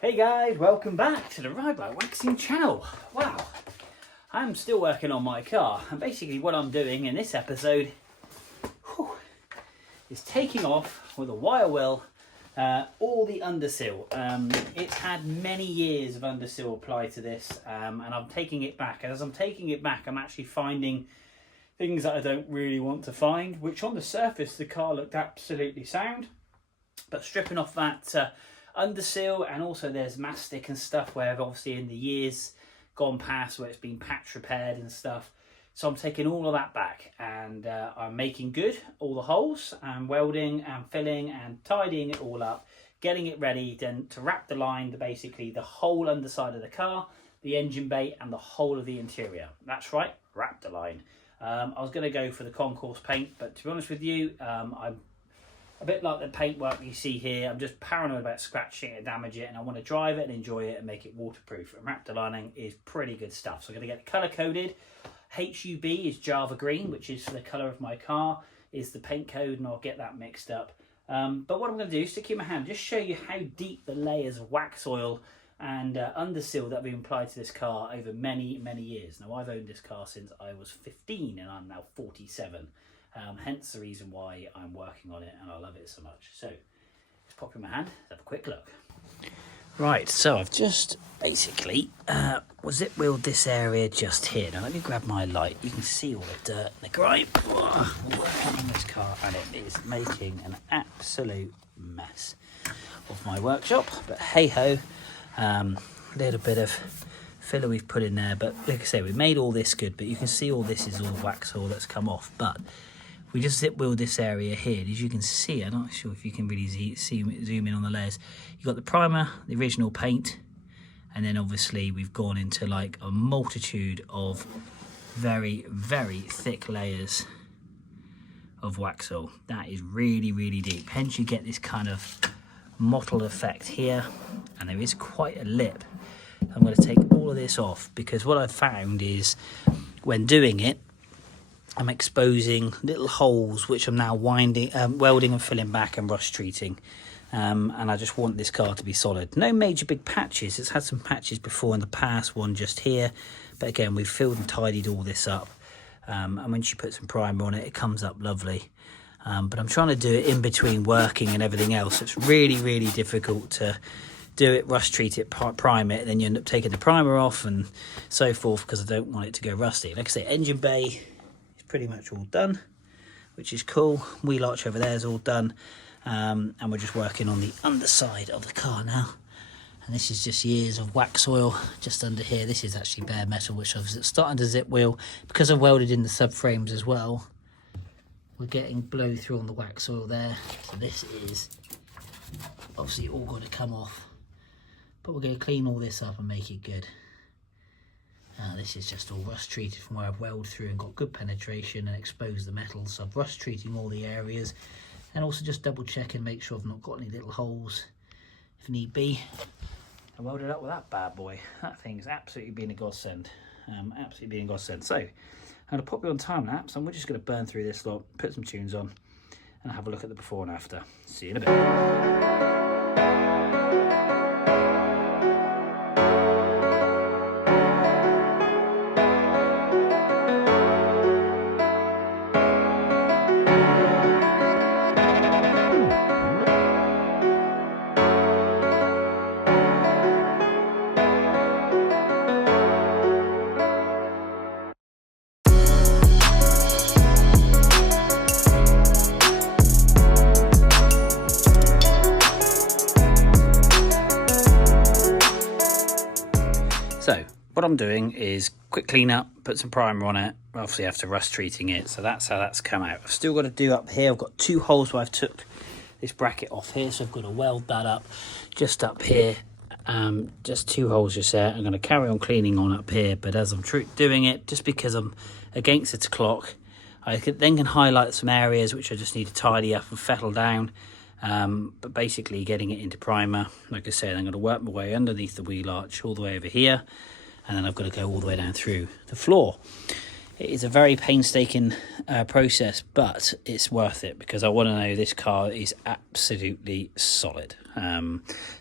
Hey guys, welcome back to the Ride Bike Waxing channel. Wow, I'm still working on my car, and basically what I'm doing in this episode is taking off with a wire wheel all the undersill. It's had many years of undersill applied to this, and I'm taking it back. And as I'm taking it back, I'm actually finding things that I don't really want to find, which on the surface the car looked absolutely sound, but stripping off that undersill, and also there's mastic and stuff where obviously in the years gone past where it's been patch repaired and stuff. So I'm taking all of that back, and I'm making good all the holes and welding and filling and tidying it all up, getting it ready then to wrap the line to basically the whole underside of the car, the engine bay and the whole of the interior. That's right, wrap the line. I was going to go for the concourse paint, but to be honest with you, I'm a bit like the paintwork you see here. I'm just paranoid about scratching it and damage it, and I want to drive it and enjoy it and make it waterproof. And Raptor lining is pretty good stuff. So I'm going to get it colour coded. HUB is Java Green, which is for the colour of my car, is the paint code, and I'll get that mixed up. But what I'm going to do, stick in my hand, just show you how deep the layers of wax oil and undersill that have been applied to this car over many, many years. Now, I've owned this car since I was 15 and I'm now 47. Hence the reason why I'm working on it, and I love it so much. So let's pop in my hand, let's have a quick look. Right, so I've just basically zip wheeled this area just here. Now let me grab my light. You can see all the dirt and the grime working in this car, and it is making an absolute mess of my workshop. But hey ho, little bit of filler we've put in there, but like I say, we made all this good, but you can see all this is all wax oil that's come off. But we just zip wheeled this area here. As you can see, I'm not sure if you can really zoom in on the layers. You've got the primer, the original paint, and then obviously we've gone into like a multitude of very, very thick layers of wax oil. That is really, really deep. Hence you get this kind of mottled effect here, and there is quite a lip. I'm going to take all of this off, because what I've found is when doing it, I'm exposing little holes which I'm now welding and filling back and rust treating, and I just want this car to be solid. No major big patches. It's had some patches before in the past, one just here, but again we've filled and tidied all this up, and once you put some primer on it, it comes up lovely. But I'm trying to do it in between working and everything else. It's really, really difficult to do it, rust treat it, prime it, and then you end up taking the primer off and so forth, because I don't want it to go rusty. Like I say, engine bay is pretty much all done, which is cool. Wheel arch over there is all done, and we're just working on the underside of the car now. And this is just years of wax oil just under here. This is actually bare metal, which I was starting to zip wheel because I've welded in the subframes as well. We're getting blow through on the wax oil there, so this is obviously all going to come off. But we're going to clean all this up and make it good. This is just all rust treated from where I've welded through and got good penetration and exposed the metal. So I'm rust treating all the areas, and also just double check and make sure I've not got any little holes if need be. I welded up with that bad boy. That thing's absolutely been a godsend. Absolutely been a godsend. So I'm going to pop you on time lapse, and we're just going to burn through this lot, put some tunes on, and have a look at the before and after. See you in a bit. So what I'm doing is quick clean up, put some primer on it, obviously after rust treating it. So that's how that's come out. I've still got to do up here. I've got two holes where I've took this bracket off here, so I've got to weld that up just up here. Just two holes just there. I'm going to carry on cleaning on up here, but as I'm doing it, just because I'm against its clock, I then can highlight some areas which I just need to tidy up and fettle down. But basically getting it into primer, like I said, I'm going to work my way underneath the wheel arch all the way over here, and then I've got to go all the way down through the floor. It is a very painstaking process, but it's worth it because I want to know this car is absolutely solid.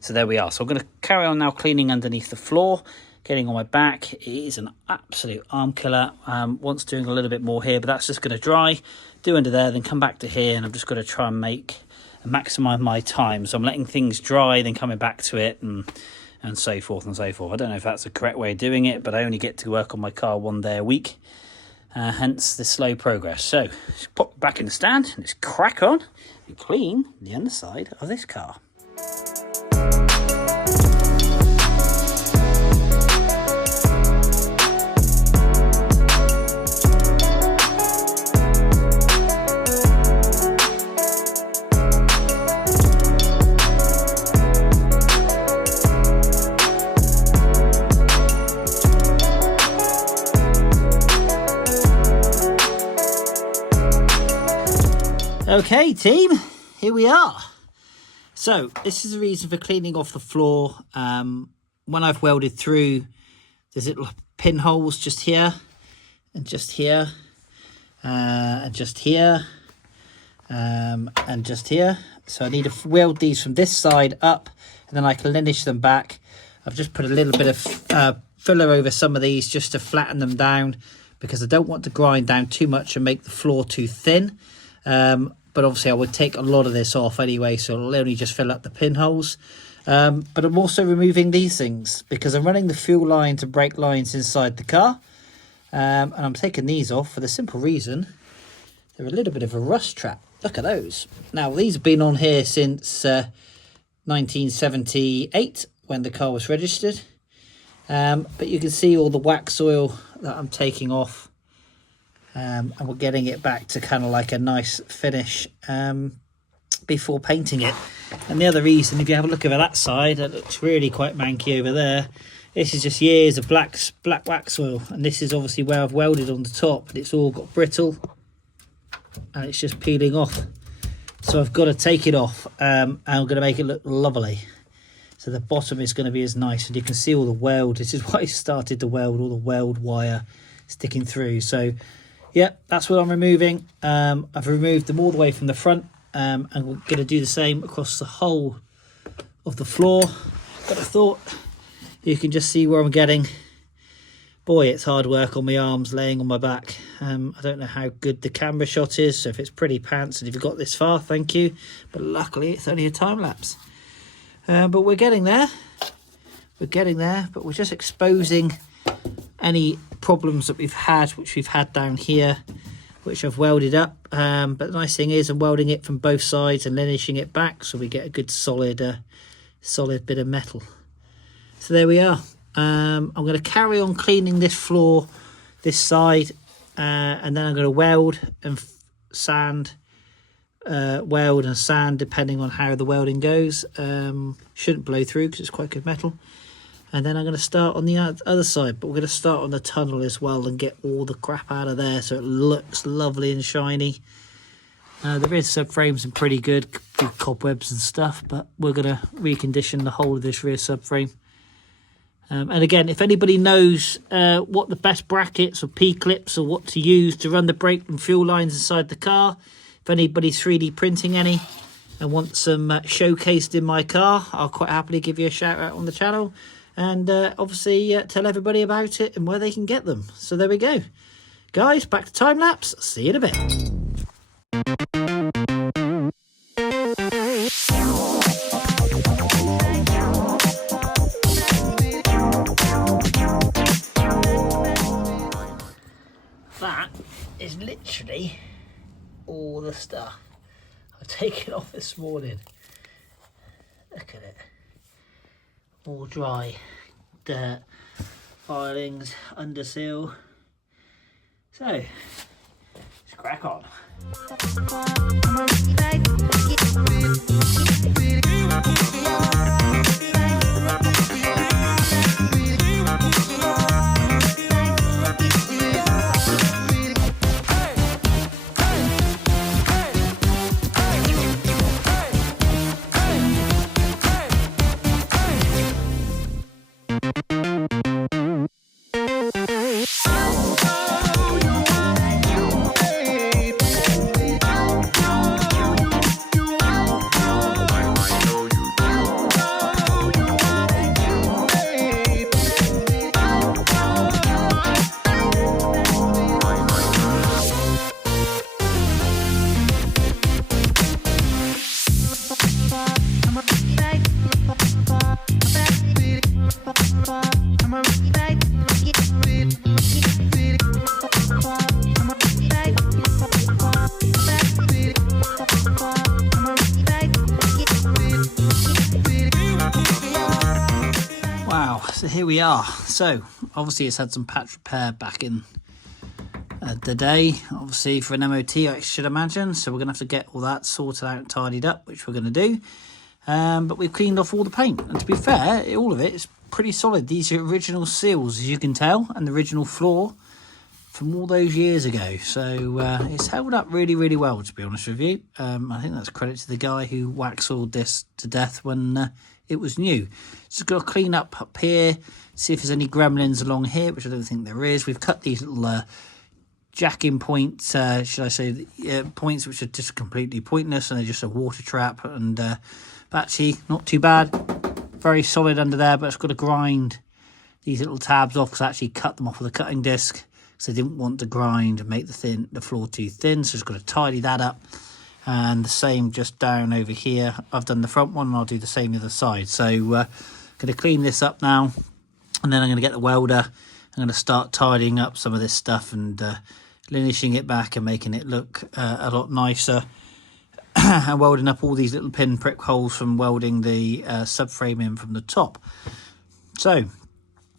So there we are. So I'm going to carry on now cleaning underneath the floor, getting on my back. It is an absolute arm killer. Once doing a little bit more here, but that's just going to dry, do under there, then come back to here, and I'm just going to try and maximize my time. So I'm letting things dry, then coming back to it, and so forth and so forth. I don't know if that's the correct way of doing it, but I only get to work on my car 1 day a week. Hence the slow progress. So let's pop it back in the stand and let's crack on and clean the underside of this car. Okay team, here we are. So this is the reason for cleaning off the floor. When I've welded through, there's little pinholes just here and just here and just here and just here. So I need to weld these from this side up, and then I can lineage them back. I've just put a little bit of filler over some of these just to flatten them down, because I don't want to grind down too much and make the floor too thin. But obviously I would take a lot of this off anyway, so it'll only just fill up the pinholes. But I'm also removing these things because I'm running the fuel lines and brake lines inside the car. And I'm taking these off for the simple reason they're a little bit of a rust trap. Look at those. Now, these have been on here since 1978 when the car was registered. But you can see all the wax oil that I'm taking off. And we're getting it back to kind of like a nice finish before painting it. And the other reason, if you have a look over that side, it looks really quite manky over there. This is just years of black wax oil, and this is obviously where I've welded on the top, and it's all got brittle and it's just peeling off. So I've got to take it off, and I'm going to make it look lovely. So the bottom is going to be as nice, and you can see all the weld. This is why I started to weld, all the weld wire sticking through. So yeah, that's what I'm removing. I've removed them all the way from the front, and we're going to do the same across the whole of the floor. But I thought you can just see where I'm getting. Boy, it's hard work on my arms, laying on my back. I don't know how good the camera shot is, so if it's pretty pants and if you've got this far, thank you. But luckily, it's only a time lapse. But we're getting there. We're getting there, but we're just exposing any problems that we've had, which we've had down here, which I've welded up. But the nice thing is I'm welding it from both sides and lineaging it back, so we get a good solid bit of metal. So there we are. I'm going to carry on cleaning this floor, this side, and then I'm going to weld and sand, depending on how the welding goes. Shouldn't blow through because it's quite good metal. And then I'm going to start on the other side, but we're going to start on the tunnel as well and get all the crap out of there so it looks lovely and shiny. The rear subframe's pretty good cobwebs and stuff, but we're going to recondition the whole of this rear subframe. And again, if anybody knows what the best brackets or P-clips or what to use to run the brake and fuel lines inside the car, if anybody's 3D printing any and wants some showcased in my car, I'll quite happily give you a shout out on the channel. And obviously tell everybody about it and where they can get them. So there we go. Guys, back to time lapse. See you in a bit. That is literally all the stuff I've taken off this morning. Look at it. All dry, dirt, filings, underseal. So, let's crack on. Wow, so here we are. So obviously it's had some patch repair back in the day, obviously for an MOT I should imagine, so we're gonna have to get all that sorted out and tidied up, which we're gonna do. But we've cleaned off all the paint, and to be fair, all of it is pretty solid. These are original seals, as you can tell, and the original floor from all those years ago, so it's held up really well, to be honest with you. I think that's credit to the guy who waxed this to death when it was new. Just got to clean up here, see if there's any gremlins along here, which I don't think there is. We've cut these little jacking points, should I say, points which are just completely pointless, and they're just a water trap, and but actually not too bad. Very solid under there, but it's got to grind these little tabs off because I actually cut them off with a cutting disc. So I didn't want to grind and make the floor too thin, so just got to tidy that up. And the same just down over here. I've done the front one, and I'll do the same the other side. So going to clean this up now, and then I'm going to get the welder. I'm going to start tidying up some of this stuff and linishing it back and making it look a lot nicer. And welding up all these little pin prick holes from welding the subframe in from the top. So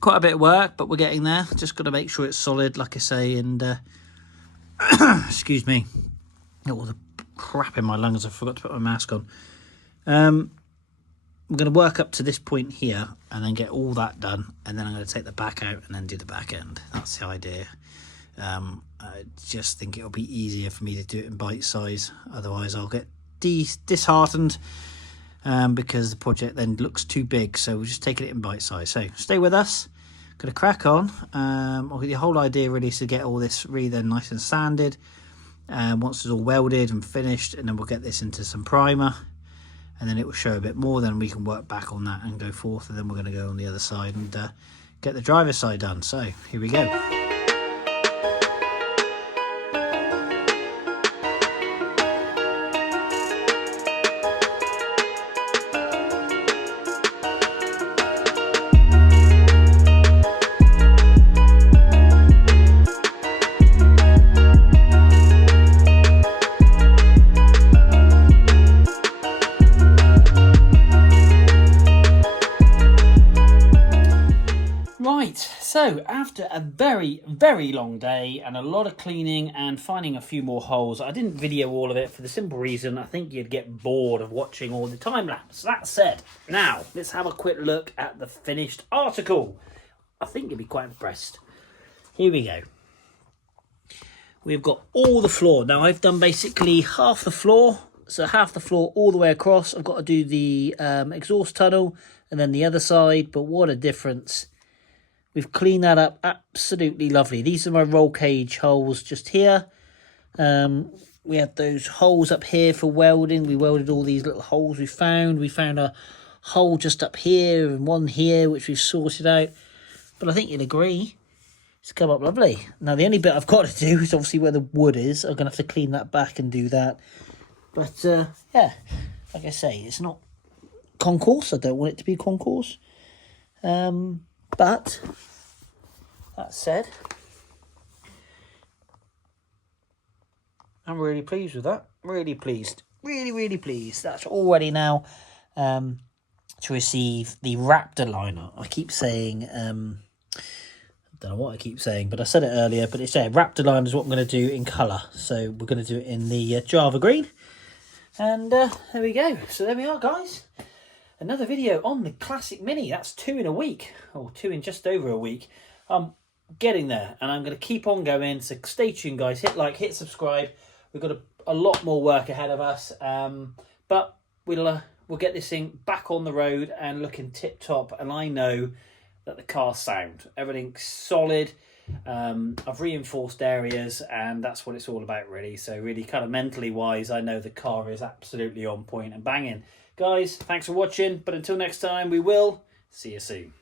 quite a bit of work, but we're getting there. Just got to make sure it's solid, like I say, and excuse me, all the crap in my lungs, I forgot to put my mask on. I'm going to work up to this point here and then get all that done, and then I'm going to take the back out and then do the back end. That's the idea. I just think it'll be easier for me to do it in bite size, otherwise I'll get disheartened because the project then looks too big. So we're just taking it in bite size, so stay with us. Gonna crack on. The whole idea really is to get all this really then nice and sanded, once it's all welded and finished, and then we'll get this into some primer, and then it will show a bit more. Then we can work back on that and go forth, and then we're going to go on the other side and get the driver's side done. So here we go. So after a very long day and a lot of cleaning and finding a few more holes, I didn't video all of it for the simple reason I think you'd get bored of watching all the time lapse. That said, now let's have a quick look at the finished article. I think you'll be quite impressed. Here we go. We've got all the floor. Now I've done basically half the floor, so half the floor all the way across. I've got to do the exhaust tunnel and then the other side, but what a difference. We've cleaned that up absolutely lovely. These are my roll cage holes just here. We had those holes up here for welding. We welded all these little holes we found. We found a hole just up here and one here, which we've sorted out. But I think you'd agree, it's come up lovely. Now, the only bit I've got to do is obviously where the wood is. I'm going to have to clean that back and do that. But, yeah, like I say, it's not concourse. I don't want it to be concourse. But that said, I'm really pleased with that. Really pleased. Really pleased. That's all ready now to receive the Raptor liner. I keep saying, I don't know what I keep saying, but I said it earlier, but it's Raptor liner is what I'm going to do in colour. So we're going to do it in the Java green. And there we go. So there we are, guys. Another video on the Classic Mini. That's 2 in a week, or 2 in just over a week. I'm getting there, and I'm going to keep on going. So stay tuned, guys. Hit like, hit subscribe. We've got a lot more work ahead of us, but we'll get this thing back on the road and looking tip top. And I know that the car's sound. Everything's solid. I've reinforced areas, and that's what it's all about, really. So really, kind of mentally wise, I know the car is absolutely on point and banging. Guys, thanks for watching, but until next time, we will see you soon.